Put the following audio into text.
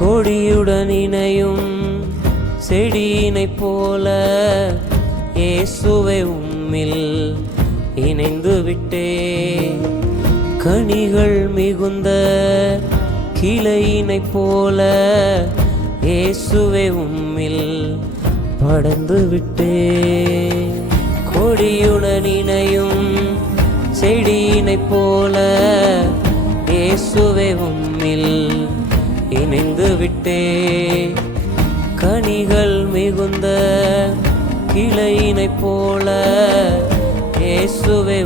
கொடியுடன் இணையும் செடியினைப் போல இயேசுவே உம்மில் இணைந்து விட்டே. கனிகள் மிகுந்த கிளையினைப் போல இயேசுவே உம்மில் படர்ந்து விட்டே. கொடியுடன் இணையும் செடியினைப் போல இயேசுவே உம்மில் இணைந்து விட்டே. கனிகள் மிகுந்த கிளையினைப் போல இயேசுவே